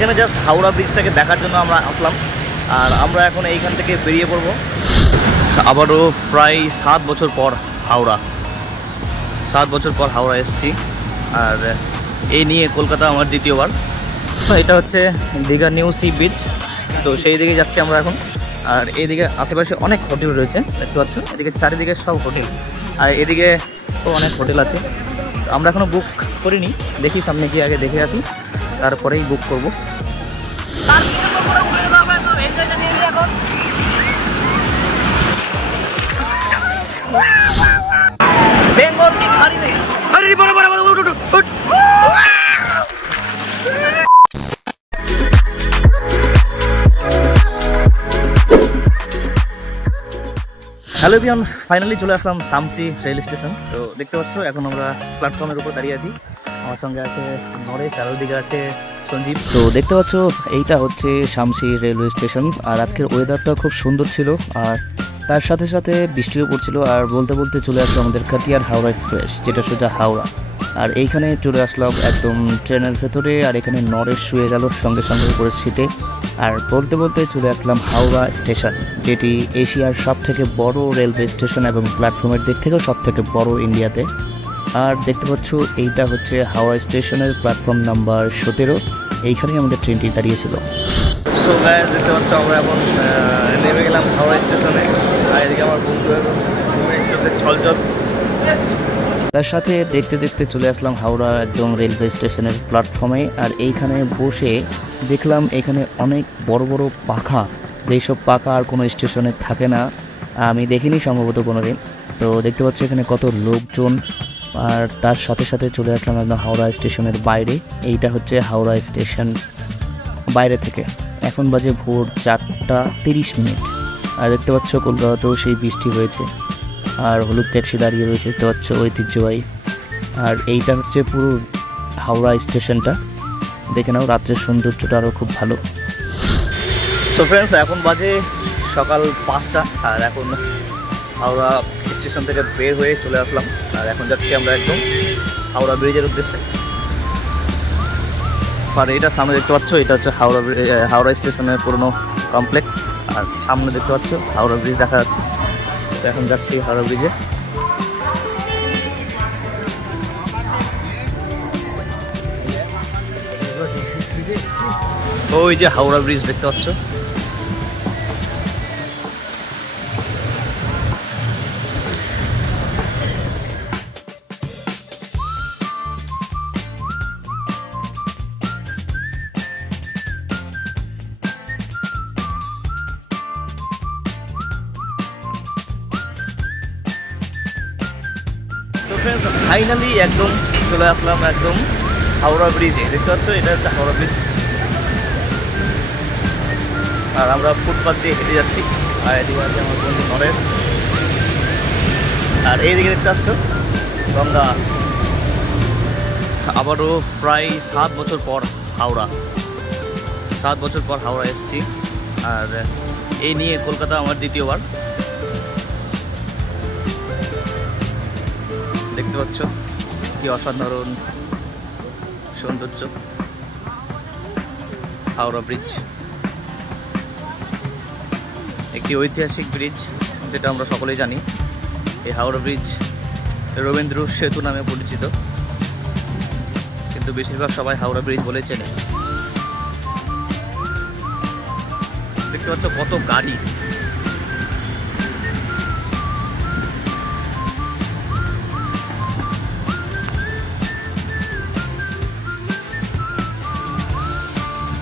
এইখানে জাস্ট হাওড়া ব্রিজটাকে দেখার জন্য আমরা আসলাম, আর আমরা এখন এইখান থেকে বেরিয়ে পড়বো। আবারও প্রায় 7 বছর পর হাওড়া এসেছি, আর এই নিয়ে কলকাতা আমার দ্বিতীয়বার। এটা হচ্ছে দীঘা নিউ সি বিচ, তো সেই দিকে যাচ্ছি আমরা এখন। আর এইদিকে আশেপাশে অনেক হোটেল রয়েছে, দেখতে পাচ্ছ, এদিকে চারিদিকে সব হোটেল, আর এদিকে তো অনেক হোটেল আছে। তো আমরা এখনও বুক করিনি, দেখি সামনে গিয়ে আগে দেখে আসি, তারপরেই বুক করবো। বেঙ্গল কি খারি নেই, আরে বড় বড় বড় উঠ উঠ। হ্যালো এভরিওয়ান, ফাইনালি চলে আসলাম শামসি রেল স্টেশন। তো দেখতে পাচ্ছ এখন আমরা প্ল্যাটফর্মের উপর দাঁড়িয়ে আছি, আমার সঙ্গে আছে নরেশ, চারদিকে আছে সঞ্জীব। তো দেখতে পাচ্ছ এইটা হচ্ছে শামসি রেলওয়ে স্টেশন, আর আজকের ওয়েদারটা খুব সুন্দর ছিল, আর তার সাথে সাথে বৃষ্টিও পড়ছিল। আর বলতে বলতে চলে আসলো আমাদের কাটিয়ার হাওড়া এক্সপ্রেস, যেটা সোজা হাওড়া। আর এইখানে চলে আসলাম একদম ট্রেনের ভেতরে, আর এখানে নরেশ শুয়ে গেল সঙ্গে সঙ্গে উপরে সিটে। আর বলতে বলতে চলে আসলাম হাওড়া স্টেশন, যেটি এশিয়ার সব থেকে বড় রেলওয়ে স্টেশন এবং প্ল্যাটফর্মের দিক থেকেও সব থেকে বড় ইন্ডিয়াতে। আর দেখতে পাচ্ছ এইটা হচ্ছে হাওড়া স্টেশনের প্ল্যাটফর্ম নাম্বার 17, এইখানেই আমাদের ট্রেনটি দাঁড়িয়েছিল। সো গাইস, দেখতে পাচ্ছ আমরা এখন নেমে গেলাম হাওড়া স্টেশনে, আর এদিকে আমার বন্ধু এখন চোখে ছলছল। তার সাথে দেখতে দেখতে চলে আসলাম হাওড়া একদম রেলওয়ে স্টেশনের প্ল্যাটফর্মে। আর এইখানে বসে দেখলাম এখানে অনেক বড় বড় পাখা, যেসব পাখা আর কোনো স্টেশনে থাকে না, আমি দেখিনি সম্ভবত কোনো দিন। তো দেখতে পাচ্ছি এখানে কত লোকজন। আর তার সাথে সাথে চলে আসলাম একদম হাওড়া স্টেশনের বাইরে, এইটা হচ্ছে হাওড়া স্টেশন বাইরে থেকে। এখন বাজে ভোর 4:30। আর দেখতে পাচ্ছ কলকাতাতেও সেই বৃষ্টি হয়েছে, আর হলুদ ট্যাক্সি দাঁড়িয়ে রয়েছে, দেখতে পাচ্ছ ঐতিহ্যবাহী। আর এইটা হচ্ছে পুরো হাওড়া স্টেশনটা, দেখে নাও, রাত্রের সৌন্দর্যটা আরও খুব ভালো। সো ফ্রেন্ডস, এখন বাজে সকাল 5টা, আর এখন হাওড়া স্টেশন থেকে বের হয়ে চলে আসলাম, আর এখন যাচ্ছি আমরা একদম হাওড়া ব্রিজের উদ্দেশ্যে। আর এটা সামনে দেখতে পাচ্ছ, এটা হচ্ছে হাওড়া স্টেশনের পুরনো কমপ্লেক্স, আর সামনে দেখতে পাচ্ছ হাওড়া ব্রিজ দেখা যাচ্ছে। তো এখন যাচ্ছি হাওড়া ব্রিজে। ওই যে হাওড়া ব্রিজ দেখতে পাচ্ছ। তো ফ্রেন্ডস, ফাইনালি একদম চলে আসলাম একদম হাওড়া ব্রিজে, দেখতে পাচ্ছ, এটা হচ্ছে হাওড়া ব্রিজ। আর আমরা ফুটপাথ দিয়ে হেঁটে যাচ্ছি, আর এদিকে আছে আমার বন্ধু নরেশ, আর এইদিকে দেখতে পাচ্ছ গঙ্গা। আবারও প্রায় 7 বছর পর হাওড়া এসেছি, আর এই নিয়ে কলকাতা আমার দ্বিতীয়বার। দেখতে পাচ্ছ কি অসাধারণ সৌন্দর্য হাওড়া ব্রিজ, একটি ঐতিহাসিক ব্রিজ, যেটা আমরা সকলেই জানি। এই হাওড়া ব্রিজ রবীন্দ্র সেতু নামে পরিচিত, কিন্তু বেশিরভাগ সবাই হাওড়া ব্রিজ বলে চেনে। দেখতে পাচ্ছ কত গাড়ি,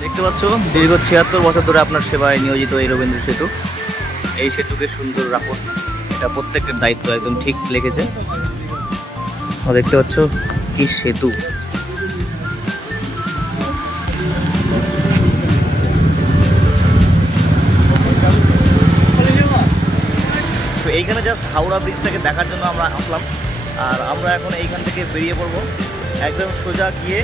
দেখতে পাচ্ছ দীর্ঘ 76 বছর ধরে আপনার সেবায় নিয়োজিত এই রবীন্দ্র সেতু। এই সেতুকে সুন্দর রাখুন, এটা প্রত্যেকের দায়িত্ব, একদম ঠিক লিখেছে। দেখতে পাচ্ছ কি সেতু। তো এইখানে জাস্ট হাওড়া ব্রিজটাকে দেখার জন্য আমরা আসলাম, আর আমরা এখন এইখান থেকে বেরিয়ে পড়বো একদম সোজা গিয়ে।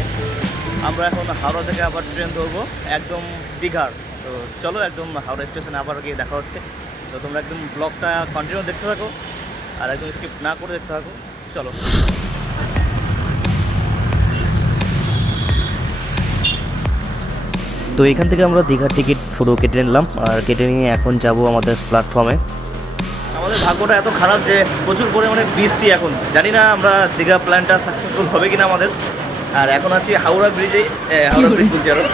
আমরা এখন হাওড়া থেকে আবার ট্রেন ধরবো একদম দীঘার। তো চলো একদম হাওড়া স্টেশনে আবার গিয়ে দেখা হচ্ছে। তো তোমরা একদম ব্লগটা কন্টিনিউ দেখতে থাকো, আর একদম স্কিপ না করে দেখতে থাকো। চলো। তো এখান থেকে আমরা দীঘার টিকিট পুরো কেটে নিলাম, আর কেটে নিয়ে এখন যাব আমাদের প্ল্যাটফর্মে। আমাদের ভাগ্যটা এত খারাপ যে প্রচুর পরিমাণে বৃষ্টি, এখন জানি না আমরা দীঘা প্ল্যানটা সাকসেসফুল হবে কিনা আমাদের। আর এখন আছি হাওড়া ব্রিজে, হাওড়া ব্রিজ বলছি আরও,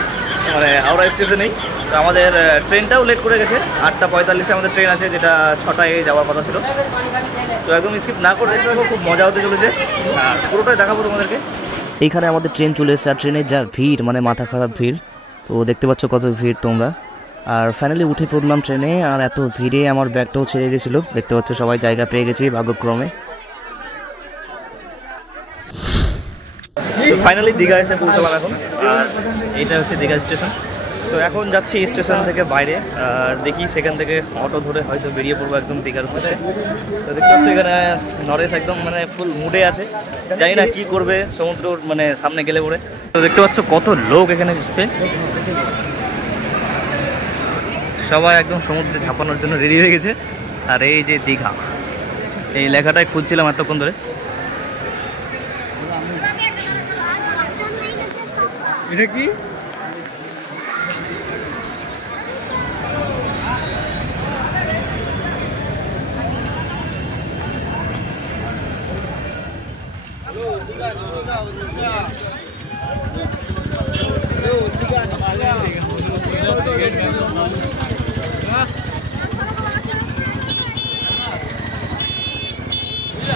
মানে হাওড়া স্টেশনেই। তো আমাদের ট্রেনটাও লেট করে গেছে, 8:45-এ আমাদের ট্রেন আছে, যেটা 6টায় যাওয়ার কথা ছিল। তো একদম স্কিপ না করে দেখতে পাবো, খুব মজা হতে চলেছে আর পুরোটাই দেখাবো তোমাদেরকে। এইখানে আমাদের ট্রেন চলে এসেছে, আর ট্রেনের যা ভিড়, মানে মাথা খারাপ ভিড়। তো দেখতে পাচ্ছ কত ভিড় তোমরা। আর ফাইনালি উঠে পড়লাম ট্রেনে, আর এত ভিড়ে আমার ব্যাগটাও ছেড়ে গেছিলো। দেখতে পাচ্ছ সবাই জায়গা পেয়ে গেছি ভাগ্যক্রমে। ফাইনালি দীঘা এসে পৌঁছলাম এখন, আর এইটা হচ্ছে দীঘা স্টেশন। তো এখন যাচ্ছি স্টেশন থেকে বাইরে, আর দেখি সেখান থেকে অটো ধরে হয়তো বেরিয়ে পড়বো একদম দীঘার উদ্দেশ্যে। তো দেখতে পাচ্ছি এখানে নরেশ একদম মানে ফুল মুডে আছে, জানি না কি করবে সমুদ্র মানে সামনে গেলে পরে। তো দেখতে পাচ্ছ কত লোক এখানে এসছে, সবাই একদম সমুদ্রে ঝাঁপানোর জন্য রেডি হয়ে গেছে। আর এই যে দীঘা, এই লেখাটাই খুঁজছিলাম এতক্ষণ ধরে। এটা কি?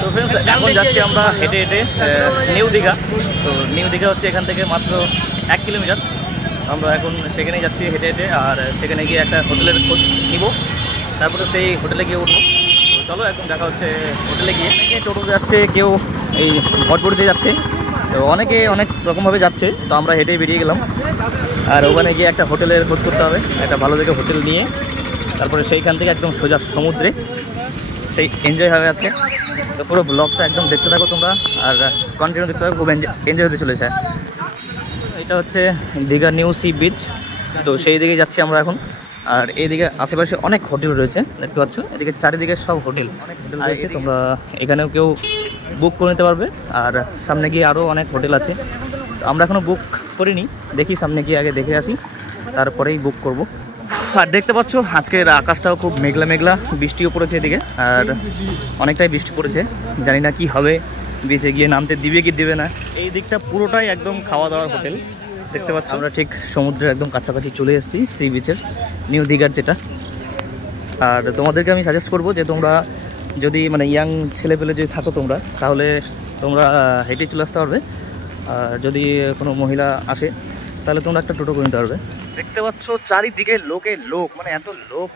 তো ফ্রেন্ডস এখন যাচ্ছি আমরা হেঁটে হেঁটে নিউ দীঘা। তো নিউ দীঘা হচ্ছে এখান থেকে মাত্র 1 কিলোমিটার। আমরা এখন সেখানেই যাচ্ছি হেঁটে হেঁটে, আর সেখানে গিয়ে একটা হোটেলের খোঁজ নিব, তারপরে সেই হোটেলে গিয়ে উঠবো। তো চলো এখন দেখা হচ্ছে হোটেলে গিয়ে। টোটো যাচ্ছে, কেউ এই ভটভটিতে যাচ্ছে, তো অনেকে অনেক রকমভাবে যাচ্ছে। তো আমরা হেঁটেই বেরিয়ে গেলাম, আর ওখানে গিয়ে একটা হোটেলের খোঁজ করতে হবে, একটা ভালো দেখে হোটেল নিয়ে তারপরে সেইখান থেকে একদম সোজা সমুদ্রে সেই এনজয় হবে আজকে। তো পুরো ব্লগটা একদম দেখতে থাকো তোমরা, আর কন্টিনিউ দেখতে থাকো, খুব এনজয় হতে চলেছে। এটা হচ্ছে দীঘা নিউ সি বিচ, তো সেই দিকে যাচ্ছি আমরা এখন। আর এইদিকে আশেপাশে অনেক হোটেল রয়েছে, দেখতে পাচ্ছ এদিকে চারিদিকে সব হোটেল, অনেক হোটেল রয়েছে। তোমরা এখানেও কেউ বুক করে নিতে পারবে, আর সামনে গিয়ে আরও অনেক হোটেল আছে। আমরা এখনও বুক করিনি, দেখি সামনে গিয়ে আগে দেখে আসি, তারপরেই বুক করব। আর দেখতে পাচ্ছ আজকের আকাশটাও খুব মেঘলা মেঘলা, বৃষ্টিও পড়েছে এদিকে, আর অনেকটাই বৃষ্টি পড়েছে, জানি না কি হবে, বিচে গিয়ে নামতে দিবে কি দিবে না। এই দিকটা পুরোটাই একদম খাওয়া দাওয়ার হোটেল, দেখতে পাচ্ছ। আমরা ঠিক সমুদ্রের একদম কাছাকাছি চলে এসেছি, সি বিচের, নিউ দীঘার যেটা। আর তোমাদেরকে আমি সাজেস্ট করবো যে তোমরা যদি মানে ইয়াং ছেলেপেলে যদি থাকো তোমরা, তাহলে তোমরা হেঁটে চলে আসতে পারবে। আর যদি কোনো মহিলা আসে তাহলে তোমরা একটা টোটো করে নিতে পারবে। দেখতে পাচ্ছ চারিদিকে লোকে লোক, মানে এত লোক,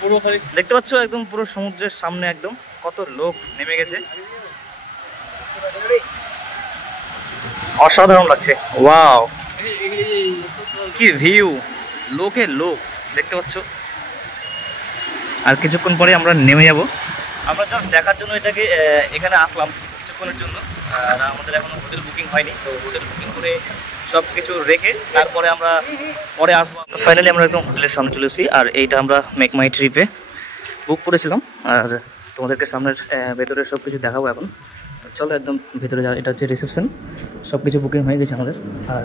পুরো দেখতে পাচ্ছ একদম পুরো সমুদ্রের সামনে একদম কত লোক নেমে গেছে, অসাধারণ লাগছে। ওয়াও, কি ভিউ, লোকে লোক দেখতে পাচ্ছ। আর কিছুক্ষণ পরে আমরা নেমে যাব। আমরা জাস্ট দেখার জন্য এটাকে এখানে আসলাম কিছুক্ষণের জন্য, আর আমাদের এখনো হোটেল বুকিং হয়নি। তো হোটেল বুকিং করে সব কিছু রেখে তারপরে আমরা পরে আসবো। ফাইনালি আমরা একদম হোটেলের সামনে চলে এসেছি, আর এইটা আমরা মেক মাই ট্রিপে বুক করেছিলাম। আর তোমাদেরকে সামনের ভেতরে সব কিছু দেখাবো এখন। চলো একদম ভেতরে যাও, এটা হচ্ছে রিসেপশন, সব কিছু বুকিং হয়ে গেছে আমাদের। আর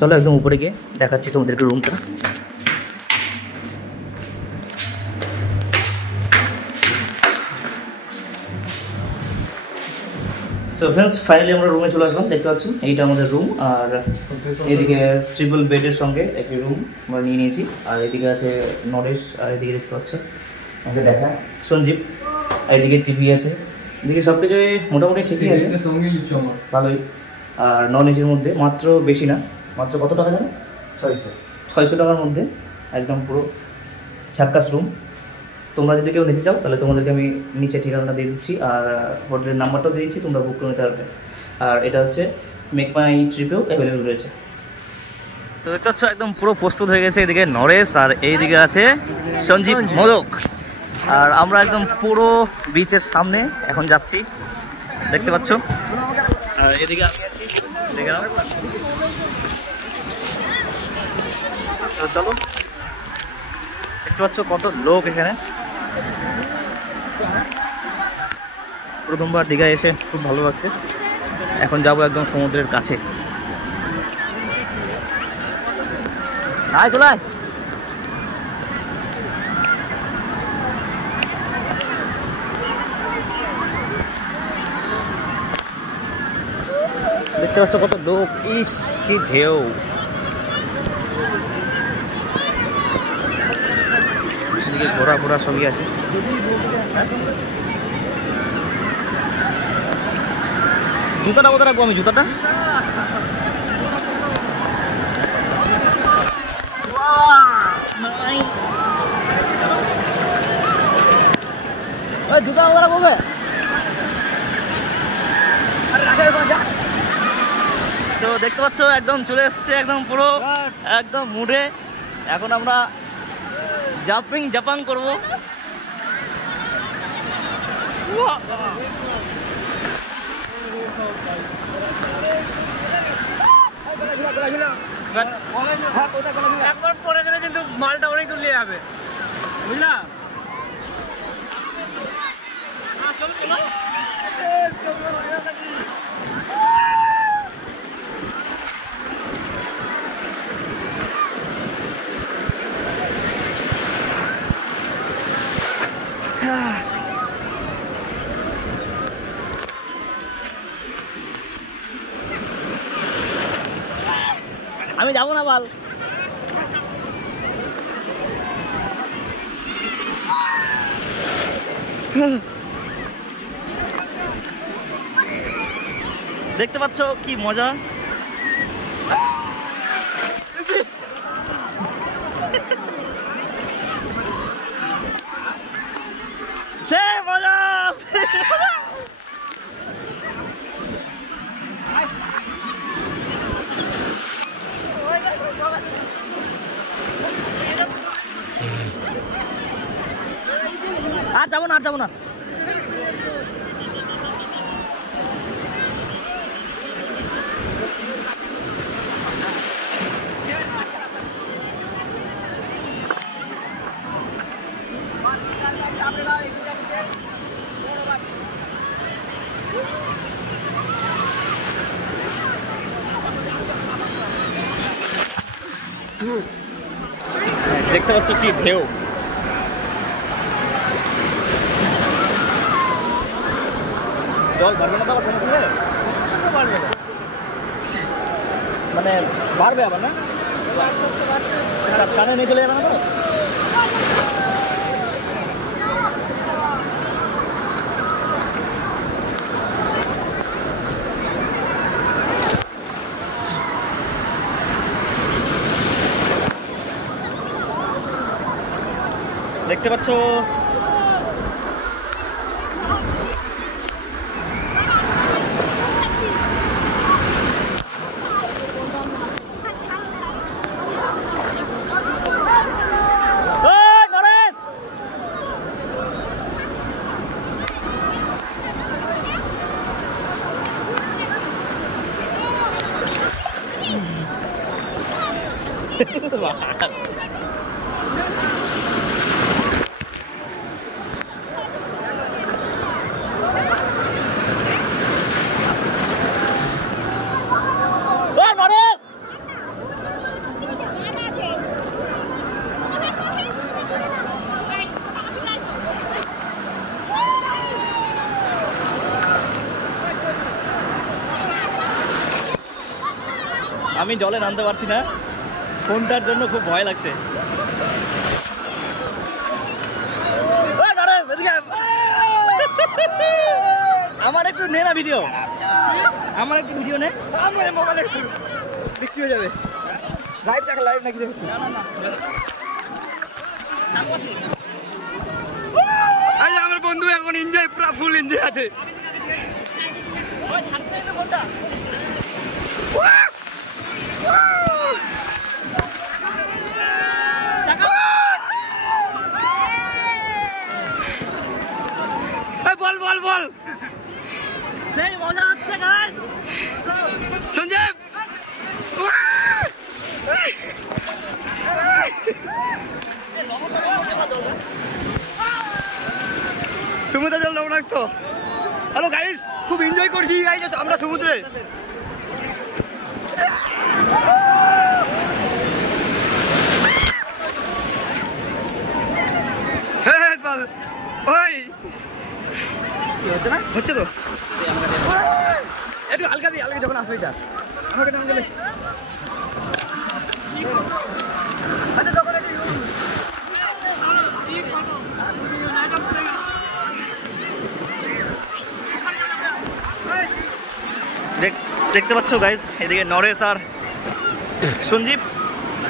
চলো একদম উপরে গিয়ে দেখাচ্ছি তোমাদেরকে রুমটা। সো ফ্রেন্ডস ফাইনালি আমরা রুমে চলে আসলাম, দেখতে পাচ্ছ এইটা আমাদের রুম। আর এদিকে ট্রিপল বেডের সঙ্গে একটি রুম আমরা নিয়ে নিয়েছি। আর এদিকে আছে নরেশ, আর এদিকে দেখতে পাচ্ছ আমাকে দেখা সঞ্জীব, আর এদিকে টিভি আছে, এদিকে সব কিছু মোটামুটি ঠিকই আছে, ভালোই। আর নন এসির মধ্যে মাত্র, বেশি না, মাত্র কত টাকা জানো? 600 টাকার মধ্যে একদম পুরো ঝাক্কাস রুম। তোমরা যদি কেউ নিতে চাও তাহলে তোমাদেরকে আমি নিচে ঠিকানাটা দিয়ে দিচ্ছি, আর হোটেলের নাম্বারটাও দিয়ে দিচ্ছি, তোমরা বুক করে নিতে পারবে। আর এটা হচ্ছে মেক মাই ট্রিপেও অ্যাভেলেবেল রয়েছে। তো দেখতে পাচ্ছ একদম পুরো প্রস্তুত হয়ে গেছে, এদিকে নরেশ আর এইদিকে আছে সঞ্জীব মোদক। আর আমরা একদম পুরো বিচের সামনে এখন যাচ্ছি, দেখতে পাচ্ছ। আর এদিকে আমি আছি, দেখে নাও। তো চলো, দেখতে পাচ্ছ কত লোক এখানে। প্রথমবার দীঘায় এসে খুব ভালো লাগছে। এখন যাবো একদম সমুদ্রের কাছে। আয় চলে আয়। দেখতে পাচ্ছ কত লোক, ইস কি ঢেউ। ঘোরা ঘোরা সবই আছে। জুতাটা কোথায় রাখবো আমি? জুতাটা জুতা কোথায় রাখবো? তো দেখতে পাচ্ছ একদম চলে এসছে একদম পুরো একদম মুডে। এখন আমরা জাম্পিং করবো। একবার পরে গেলে কিন্তু মালটা অনেক দূর নিয়ে যাবে, বুঝলা? চলো চলো। আমি যাবো না বাল। দেখতে পাচ্ছ কি মজা। সে মজা আর যাবো না, আর যাবো না। দেখতে পাচ্ছ কি ঢেউ। জল বাড়বে না তো আবার সমুদ্রে? বাড়বে না মানে বাড়বে আবার না, কানে নিয়ে চলে যাবে না তো? দেখতে পাচ্ছ আমি জলে নামতে পারছি না, ফোনটার জন্য খুব ভয় লাগছে। আমার একটু নে না ভিডিও, আমার একটু ভিডিও নে। মোবাইল একটু বেশি হয়ে যাবে। লাইভ দেখা, লাইভ নাকি দেখছি? আমার বন্ধু এখন এনজয়, পুরো ফুল এনজয় আছে। বল বল বল, সেই মজা হচ্ছে গাইস। সঞ্জীব সমুদ্রে জল লবণাক্ত। হ্যালো গাইস, খুব এনজয় করছি গাইস আমরা সমুদ্রে। ওইটা আমাকে নাম গেলে আচ্ছা তখন দেখতে পাচ্ছ গাইস, এদিকে নরেশ আর সঞ্জীব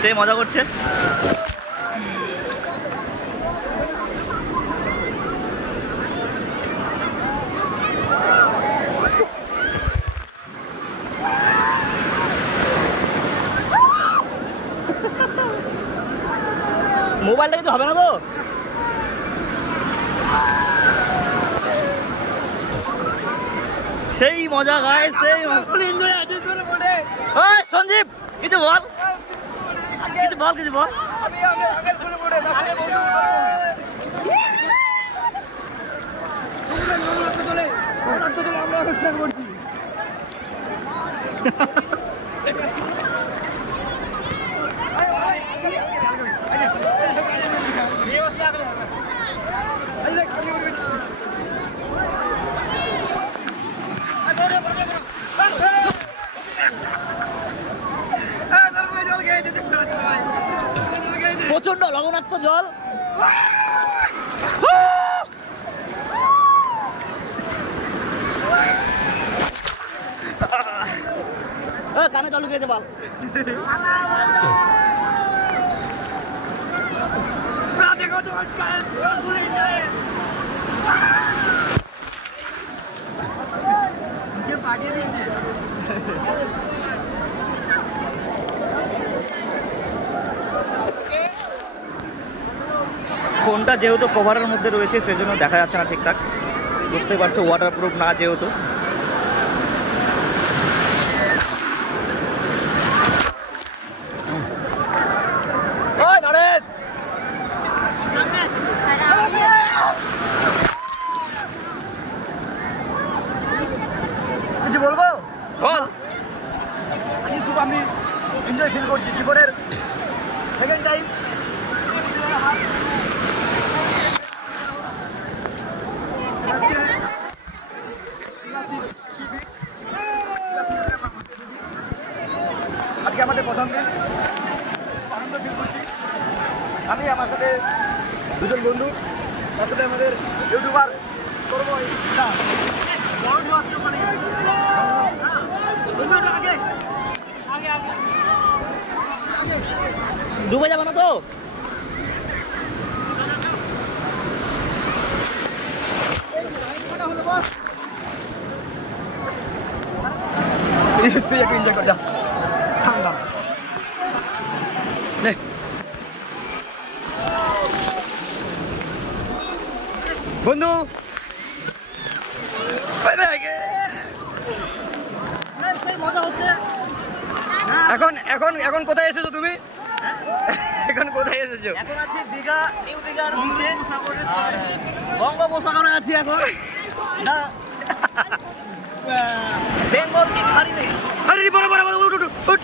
সেই মজা করছে। মোবাইলটা কিন্তু হবে না তো? সেই মজা গাইস, সেই এনজয় আছে তোর বলে। ওই সঞ্জীব কিছু বল, কিছু বল, কিছু বল। আমি আগের বলে পড়ে রাস্তায় বন্ধু আমরা এখন শেয়ার করছি। প্রচন্ড লবণাক্ত জল। কানে জল গিয়েছে বল। ফোনটা যেহেতু কভারের মধ্যে রয়েছে সেজন্য দেখা যাচ্ছে না ঠিকঠাক, বুঝতে পারছো, ওয়াটারপ্রুফ না যেহেতু। কিছু বলবো? বল। আমি এনজয় ফিল করছি জীবনের সেকেন্ড টাইম। আজকে আমাদের প্রথম দিন, আনন্দ ফিল করছি। আমি আমার সাথে দুজন বন্ধু, তার সাথে আমাদের ইউটিউবার করবো। ডুবে যাবে না তো? তুই একটু এনজয় কর, যা ঠান্ডা। বন্ধু মজা হচ্ছে। এখন এখন এখন কোথায় এসেছো তুমি? এখন কোথায় এসেছো? এখন আছি দীঘা, নিউ দীঘার বিচে, আর বঙ্গোপসাগরে আছি এখন। না বেঙ্গল কি খালি নেই। আরে বড় বড় উঠ উঠ উঠ।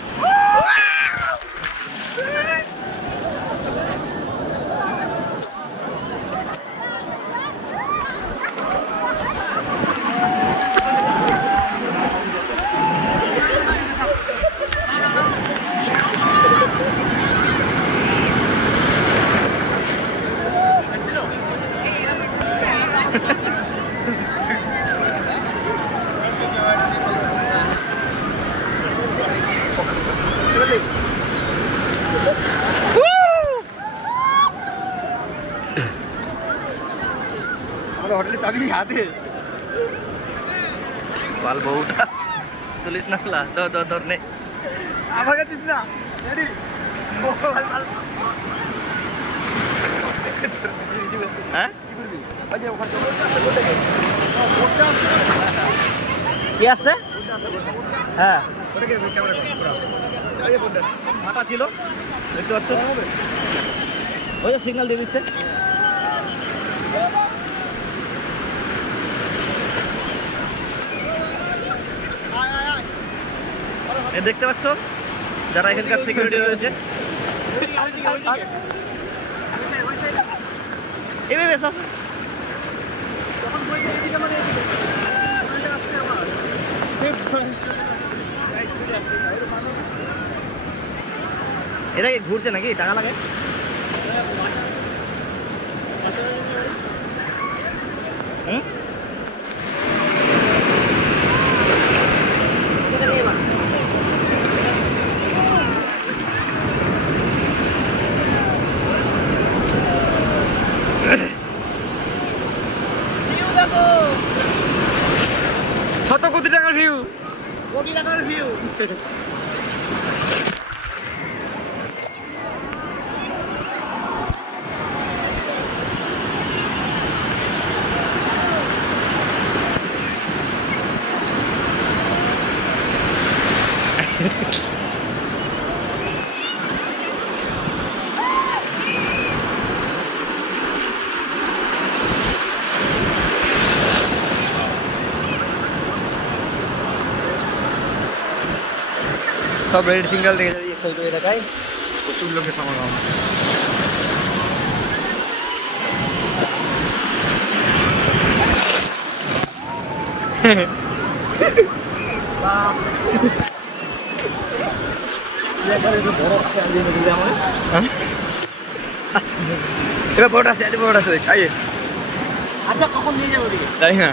আমাদের হোটেলে চাবি হাতে। বাল বউটা তুলিস না, ধর নে। আমাকে দিস না। রেডি? হ্যাঁ ওই যে ওখানে কি আছে? হ্যাঁ ওটাকে ক্যামেরা কর পুরো। এই যে ফোনটা ফাটা ছিল, দেখতে পাচ্ছ, ওই যে সিগন্যাল দিয়ে দিচ্ছে। দেখতে পাচ্ছ যারা এখানকার সিকিউরিটি রয়েছে, এভাবে সব এটা কি ঘুরছে নাকি? টাকা লাগে? হুম? শত কোটি টাকার ভিউ, কোটি টাকার ভিউ। সব রেড সিঙ্গেল দেখে যাচ্ছে সৌদ এলাকায়, প্রচুর লোকের সমাগম। এবার বড় আছে, বড় আছে খাইয়ে। আচ্ছা কখন নিয়ে যাবো ওদিকে? জানি না।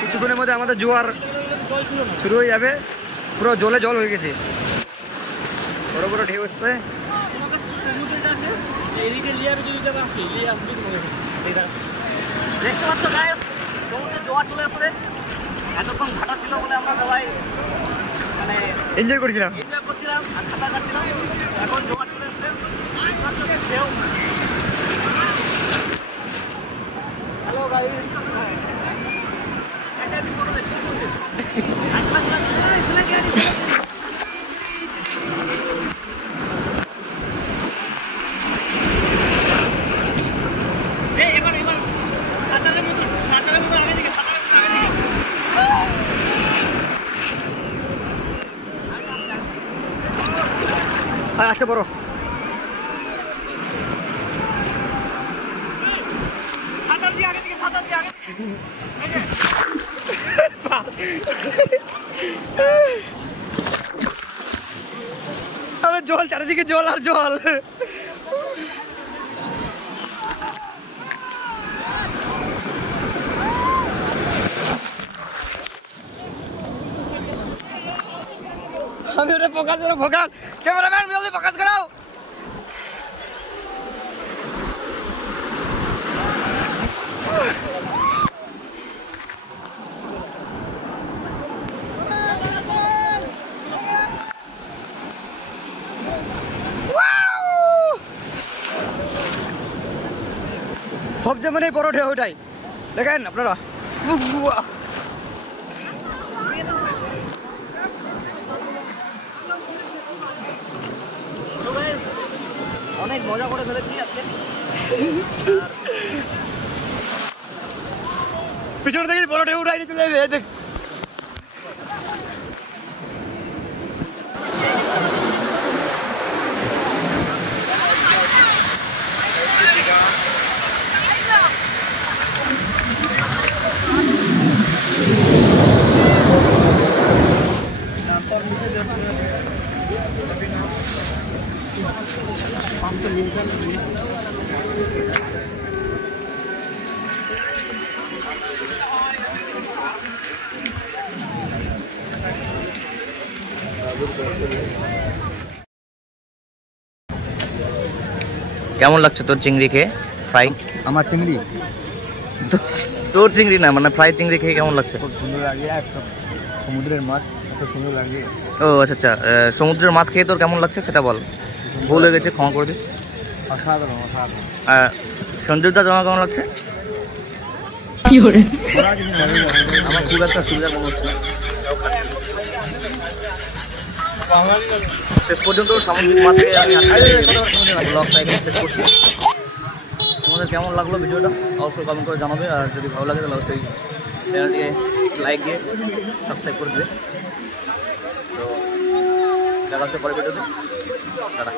কিছুক্ষণের মধ্যে আমাদের জোয়ার শুরু হয়ে যাবে, পুরো জলে জল হয়ে গেছে, বড় বড় ঢেউ এসছে। দেখতে পাচ্ছ গাইস, সমুদ্রে জোয়ার চলে আসছে। এতক্ষণ ভাটা ছিল বলে আমরা সবাই মানে এনজয় করছিলাম। এনজয় করছিলাম আর সাঁতার কাটছিলাম। এখন জোয়ার চলে আসছে, ঢেউ। হ্যালো গাইস, আসতে বড় জল, চারিদিকে জল আর জল। আমি ওটা ফোকাস করো, ফোকাস ক্যামেরাম্যান জলদি ফোকাস করো। সবচেয়ে মানে বড় ঢেউ ওটাই, দেখেন আপনারা। অনেক মজা করে ফেলেছি আজকে। পিছনে দেখি বড় ঢেউ উঠাই চলে যাবে, দেখ। কেমন লাগছে তোর চিংড়ি খেয়ে? ফ্রাই? আমার চিংড়ি, তোর চিংড়ি না, মানে ফ্রাই চিংড়ি খেয়ে কেমন লাগছে? খুব সুন্দর লাগে, একটা সমুদ্রের মাছ এত সুন্দর লাগে। ও আচ্ছা আচ্ছা, সমুদ্রের মাছ খেয়ে তোর কেমন লাগছে সেটা বল। ভুল হয়ে গেছে, ক্ষমা করে দিস। অসাধারণ, অসাধারণ। সঞ্জুদা তোমার কেমন লাগছে? আমার খুব একটা সুবিধা মনে হচ্ছে না। শেষ পর্যন্ত সামুদ্রিক মাছ খেয়ে আমি ব্লগটা এখানে শেষ করছি। তোমাদের কেমন লাগলো ভিডিওটা অবশ্যই কমেন্ট করে জানাবে, আর যদি ভালো লাগে তাহলে অবশ্যই চ্যানেলটিকে লাইক দিয়ে সাবস্ক্রাইব করে দেবে। তো দেখা হচ্ছে পরের ভিডিওতে। টাটা।